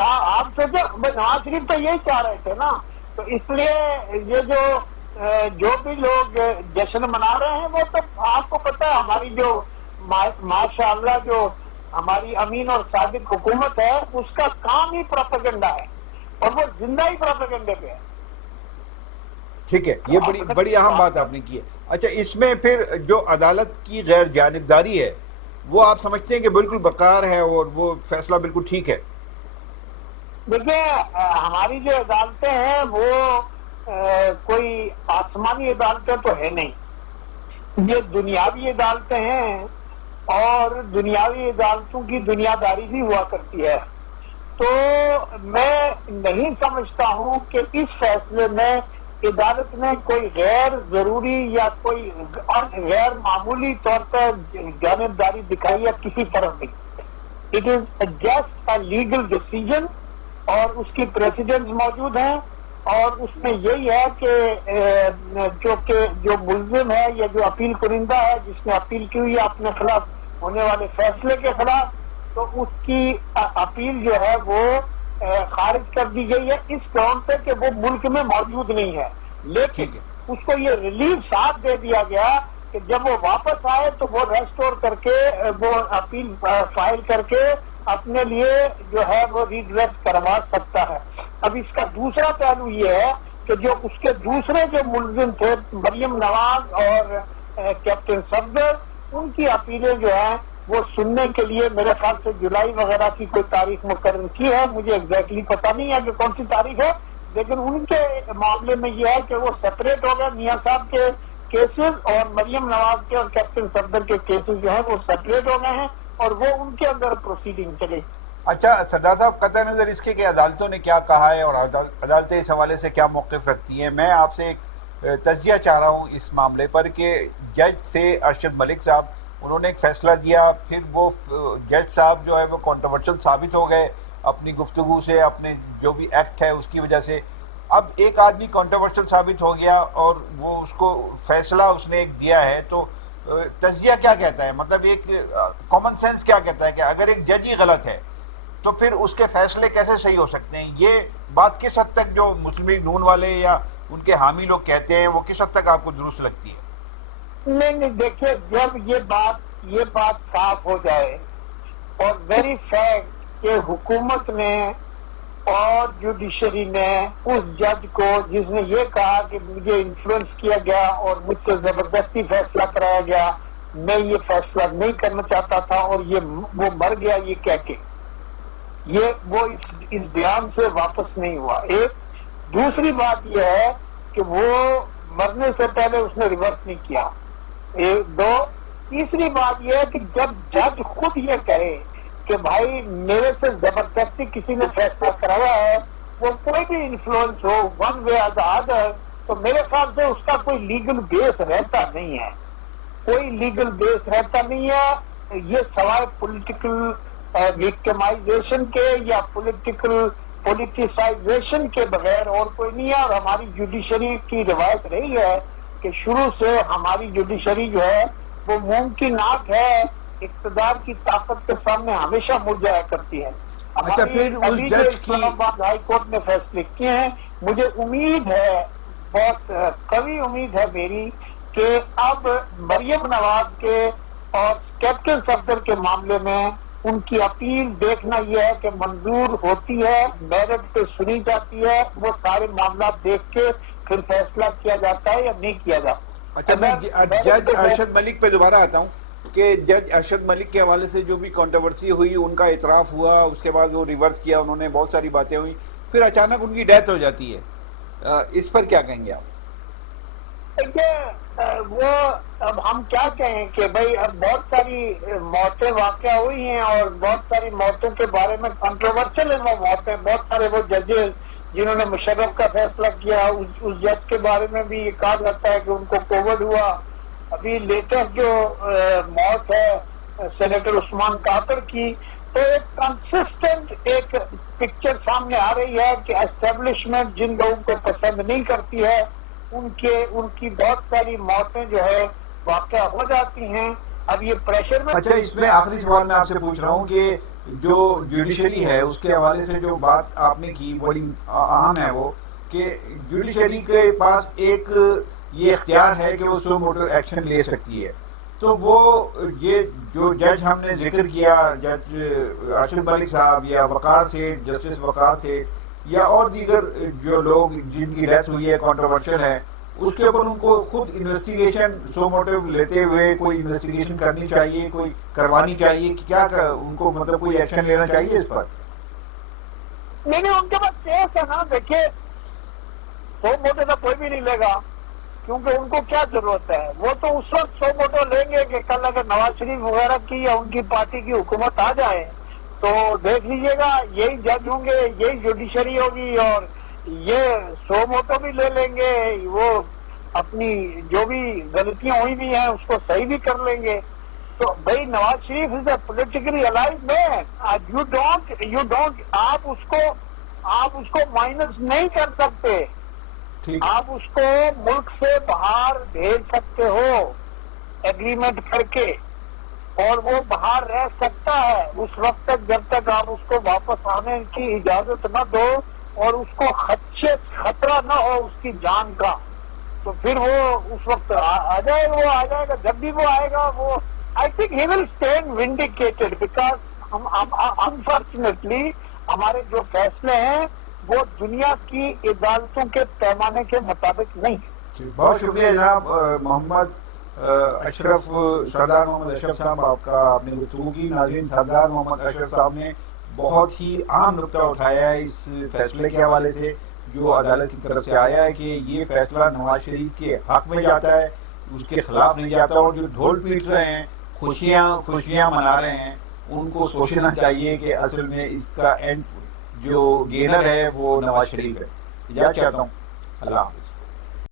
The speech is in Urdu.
آپ سے نواز شریف تو یہی چاہ رہے تھے نا. تو اس لیے یہ جو بھی لوگ جشن منا رہے ہیں وہ تو آپ کو پتا ہے ہماری جو ماشاء اللہ جو ہماری امین اور صادق حکومت ہے اس کا کام ہی پروپیگنڈا ہے اور وہ زندہ ہی پروپیگنڈے پہ ہے. ٹھیک ہے، یہ بڑی اہم بات آپ نے کی ہے. اچھا، اس میں پھر جو عدالت کی غیر جانبداری ہے وہ آپ سمجھتے ہیں کہ بالکل برقرار ہے اور وہ فیصلہ بالکل ٹھیک ہے؟ دیکھیے ہماری جو عدالتیں ہیں وہ کوئی آسمانی عدالتیں تو ہے نہیں، یہ دنیاوی عدالتیں ہیں اور دنیاوی عدالتوں کی دنیا داری بھی ہوا کرتی ہے. تو میں نہیں سمجھتا ہوں کہ اس فیصلے میں عدالت نے کوئی غیر ضروری یا کوئی غیر معمولی طور پر جانبداری دکھائی ہے کسی طرف بھی. It is just a legal decision اور اس کی پریسیڈنٹس موجود ہیں اور اس میں یہی ہے کہ جو ملزم ہے یا جو اپیل کنندہ ہے جس نے اپیل کی ہوئی ہے اپنے خلاف ہونے والے فیصلے کے خلاف، تو اس کی اپیل جو ہے وہ خارج کر دی گئی ہے اس گراؤنڈ پہ کہ وہ ملک میں موجود نہیں ہے. لیکن ٹھیک ہے. اس کو یہ ریلیف ساتھ دے دیا گیا کہ جب وہ واپس آئے تو وہ ریسٹور کر کے وہ اپیل فائل کر کے اپنے لیے جو ہے وہ ریڈریس کروا سکتا ہے. اب اس کا دوسرا پہلو یہ ہے کہ جو اس کے دوسرے جو ملزم تھے مریم نواز اور کیپٹن صفدر، ان کی اپیلیں جو ہیں وہ سننے کے لیے میرے خیال سے جولائی وغیرہ کی کوئی تاریخ مقرر کی ہے. مجھے ایگزیکٹلی پتہ نہیں ہے کہ کون سی تاریخ ہے، لیکن ان کے معاملے میں یہ ہے کہ وہ سپریٹ ہو گئے. میاں صاحب کے کیسز اور مریم نواز کے اور کیپٹن صفدر کے کیسز جو ہیں وہ سپریٹ ہو گئے ہیں اور وہ ان کے اندر پروسیڈنگ چلے. اچھا سردار صاحب، قطع نظر اس کے کہ عدالتوں نے کیا کہا ہے اور عدالتیں اس حوالے سے کیا موقف رکھتی ہیں، میں آپ سے ایک تجزیہ چاہ رہا ہوں اس معاملے پر کہ جج سے ارشد ملک صاحب، انہوں نے ایک فیصلہ دیا، پھر وہ جج صاحب جو ہے وہ کنٹروورشل ثابت ہو گئے اپنی گفتگو سے، اپنے جو بھی ایکٹ ہے اس کی وجہ سے. اب ایک آدمی کنٹروورشل ثابت ہو گیا اور وہ اس کو فیصلہ اس نے ایک دیا ہے، تو تجزیہ کیا کہتا ہے؟ مطلب ایک کامن سینس کیا کہتا ہے کہ اگر ایک جج ہی غلط ہے تو پھر اس کے فیصلے کیسے صحیح ہو سکتے ہیں؟ یہ بات کس حد تک جو مسلم لیگ نون والے یا ان کے حامی لوگ کہتے ہیں وہ کس حد تک آپ کو درست لگتی ہے؟ نہیں دیکھیے، جب یہ بات صاف ہو جائے اور ویری فیکٹ کہ حکومت نے اور جوڈیشری نے اس جج کو جس نے یہ کہا کہ مجھے انفلوئنس کیا گیا اور مجھ سے زبردستی فیصلہ کرایا گیا، میں یہ فیصلہ نہیں کرنا چاہتا تھا اور وہ مر گیا یہ کہہ کے، وہ اس بیان سے واپس نہیں ہوا. ایک دوسری بات یہ ہے کہ وہ مرنے سے پہلے اس نے ریورس نہیں کیا. دو، تیسری بات یہ ہے کہ جب جج خود یہ کہے کہ بھائی میرے سے زبردستی کسی نے فیصلہ کرایا ہے، وہ کوئی بھی انفلوئنس ہو ون وے اور دا ادر، تو میرے خیال سے اس کا کوئی لیگل بیس رہتا نہیں ہے. کوئی لیگل بیس رہتا نہیں ہے. یہ سوائے پولیٹیکل وکٹمائزیشن کے یا پولیٹیسائزیشن کے بغیر اور کوئی نہیں ہے. اور ہماری جوڈیشری کی روایت رہی ہے کہ شروع سے ہماری جوڈیشری جو ہے وہ منہ کی ناک ہے، اقتدار کی طاقت کے سامنے ہمیشہ مڑ جایا کرتی ہے. اچھا، پھر اس ابھی جو جج کی اسلام آباد ہائی کورٹ نے فیصلے کیے ہیں، مجھے امید ہے، بہت قوی امید ہے میری، کہ اب مریم نواز کے اور کیپٹن صفدر کے معاملے میں ان کی اپیل دیکھنا یہ ہے کہ منظور ہوتی ہے، میرٹ پہ سنی جاتی ہے، وہ سارے معاملات دیکھ کے پھر فیصلہ کیا جاتا ہے یا نہیں کیا جاتا. اچھا، میں جج ارشد ملک پہ دوبارہ آتا ہوں کہ جج ارشد ملک کے حوالے سے جو بھی کنٹروورسی ہوئی، ان کا اعتراف ہوا، اس کے بعد وہ ریورس کیا انہوں نے، بہت ساری باتیں ہوئی، پھر اچانک ان کی ڈیتھ ہو جاتی ہے. اس پر کیا کہیں گے آپ؟ وہ اب ہم کیا کہیں کہ بھائی اب بہت ساری موتیں واقع ہوئی ہیں اور بہت ساری موتوں کے بارے میں کنٹروورشل ہیں وہ موتیں. بہت سارے وہ ججز جنہوں نے مشرف کا فیصلہ کیا، اس جج کے بارے میں بھی یہ کہا جاتا ہے کہ ان کو کووڈ ہوا. ابھی لیٹسٹ جو موت ہے سینیٹر عثمان کاکڑ کی، تو ایک کنسسٹنٹ ایک پکچر سامنے آ رہی ہے کہ اسٹیبلشمنٹ جن لوگوں کو پسند نہیں کرتی ہے ان کی بہت ساری موتیں جو ہے واقع ہو جاتی ہیں. اب یہ پریشر میں اچھا، اس میں آخری سوال میں آپ سے پوچھ رہا ہوں کہ جو جوڈیشری ہے اس کے حوالے سے جو بات آپ نے کی بڑی اہم ہے، وہ کہ جوڈیشری کے پاس ایک یہ اختیار ہے کہ وہ سو موٹو ایکشن لے سکتی ہے. تو وہ یہ جو جج ہم نے ذکر کیا، جج ارشد ملک صاحب یا وقار سیٹھ، جسٹس وقار سیٹھ یا اور دیگر جو لوگ جن کی ڈیتھ ہوئی ہے کانٹروورشل ہے، اس کے اوپر ان کو خود انویسٹیگیشن سو موٹو لیتے ہوئے کوئی انویسٹیگیشن کرنی چاہیے، کوئی کروانی چاہیے کہ کیا ان کو مطلب کوئی ایکشن لینا چاہیے اس پر؟ نہیں ان کے پاس کیس ہے نا. دیکھیے سو موٹو تو کوئی بھی نہیں لے گا، کیونکہ ان کو کیا ضرورت ہے. وہ تو اس وقت سو موٹو لیں گے کہ کل اگر نواز شریف وغیرہ کی یا ان کی پارٹی کی حکومت آ جائے تو دیکھ لیجیے گا یہی جج ہوں گے، یہی جوڈیشری ہوگی، اور یہ سو موٹو بھی لے لیں گے. وہ اپنی جو بھی غلطیاں ہوئی بھی ہیں اس کو صحیح بھی کر لیں گے. تو بھائی Nawaz Sharif is a politically alive man. You don't آپ اس کو مائنس نہیں کر سکتے. آپ اس کو ملک سے باہر بھیج سکتے ہو ایگریمنٹ کر کے، اور وہ باہر رہ سکتا ہے اس وقت تک جب تک آپ اس کو واپس آنے کی اجازت نہ دو اور اس کو خطرہ نہ ہو اس کی جان کا. تو پھر وہ اس وقت آ جائے گا. جب بھی وہ آئے گا وہ I think he will stand vindicated, because unfortunately ہمارے جو فیصلے ہیں وہ دنیا کی عدالتوں کے پیمانے کے مطابق نہیں. بہت شکریہ جناب محمد اشرف، سردار محمد اشرف صاحب، آپ نے گفتگو کی. ناظرین، سردار محمد اشرف صاحب نے بہت ہی اہم نقطہ اٹھایا ہے اس فیصلے کے حوالے سے جو عدالت کی طرف سے آیا ہے کہ یہ فیصلہ نواز شریف کے حق میں جاتا ہے، اس کے خلاف نہیں جاتا. اور جو ڈھول پیٹ رہے ہیں، خوشیاں منا رہے ہیں، ان کو سوچنا چاہیے کہ اصل میں اس کا اینڈ جو گینر ہے وہ نواز شریف ہے. اجازت چاہتا ہوں. اللہ حافظ.